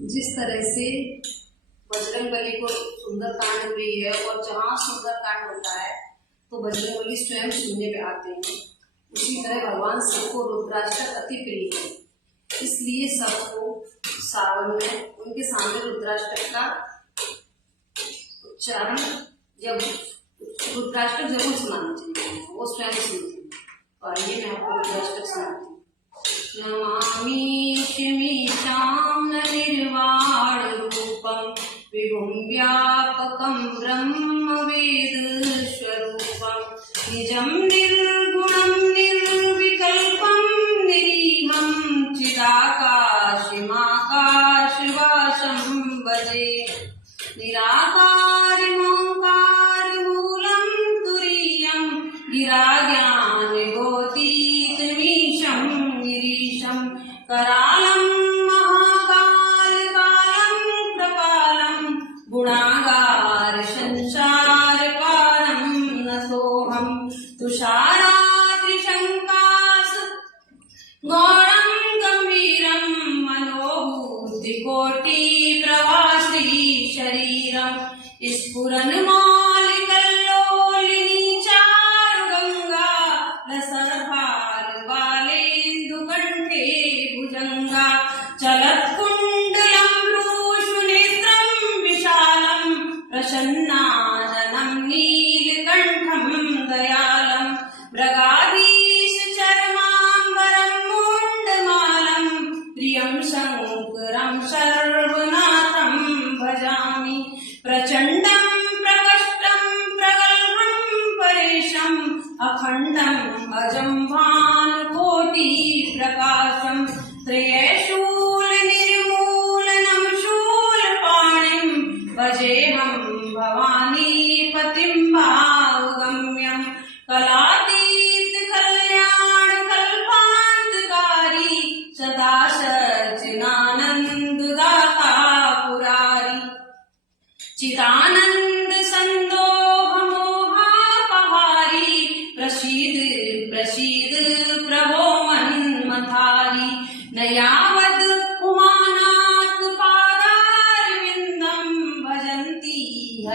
जिस तरह से बजरंगबली को सुंदरकांड हुई है और जहाँ सुंदरकांड होता है तो बजरंगबली स्वयं सुनने पे आते हैं, उसी तरह भगवान सबको रुद्राष्टक अति प्रिय है। इसलिए सबको सावन में उनके सामने रुद्राष्टक का उच्चारण रुद्राष्टक जरूर सुनाना चाहिए, वो स्वयं सुनते हैं। तो आइए मैं आपको रुद्राष्टक सुनाती हूँ। नमामि शिमीशां निर्वाण रूपं विभुं व्यापकं ब्रह्म वेद स्वरूपं निजं निर्गुणं निर्विकल्पं निरीहं चिदाकाशमाकाशवासं भजे। निराकारमोङ्कारमूलं तुरीयं गिराज्ञानगोतीतमीशं गिरीशं करालं महाकालकालं कृपालं गुणागार संसारकारं नतोऽहं तुषारात्रिशङ्कास गौरं गम्भीरं मनोबुद्धिकोटि प्रवासी शरीरं स्फुरन्मालिकल्लोलिनी चारुगङ्गा लसद्भालबालेन्दुकण्ठे भुजङ्गा चलत्कुण्डलं भ्रूषुनेत्रं विशालं प्रसन्नाननं नीलकण्ठं दयालं मृगाधीशचर्माम्बरं मुण्डमालं प्रियं शङ्करं सर्वनाथं भजामि। प्रचण्डं प्रकष्टं प्रगल्भं परेशम् अखण्डम् अजं भानुकोटिप्रकाशं त्रयशूलनिर्मूलनं शूलपाणिं भजेऽहं भवानीपतिं भावगम्यं। कलातीत कल्याणकल्पान्तकारी सदा सच्चिदानन्ददाता पुरारी चिदानंद संदोह मोहापहारी प्रसीद प्रसीद प्रभो मन्मथारी। न यावद् उमानाथ पादारविन्दं भजन्ति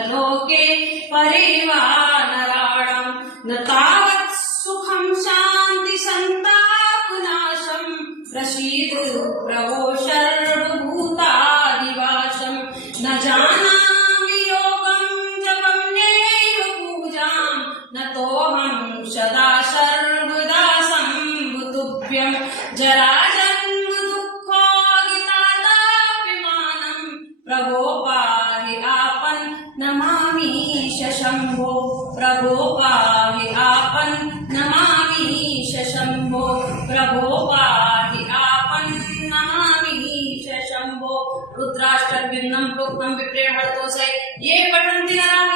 लोके परे वा नराणां न तावत् सुखं शान्ति सन्तापनाशं प्रसीद प्रभो सर्वभूतादिवासं। न जानामि योगं जपं नैव पूजां नतोऽहं सदा सर्वदा शम्भुतुभ्यं। जराजन्म दुःखोऽगिताताप्यमानं प्रभो पाहि आपन् नमामि शम्भो। प्रभो पाहि आपन् नमामि शम्भो। प्रभो पाहि आपन् नमामि शम्भो। रुद्राष्टक भिन्नं प्रोक्तं विप्रेण हरतोषे ये पठन्ति नराः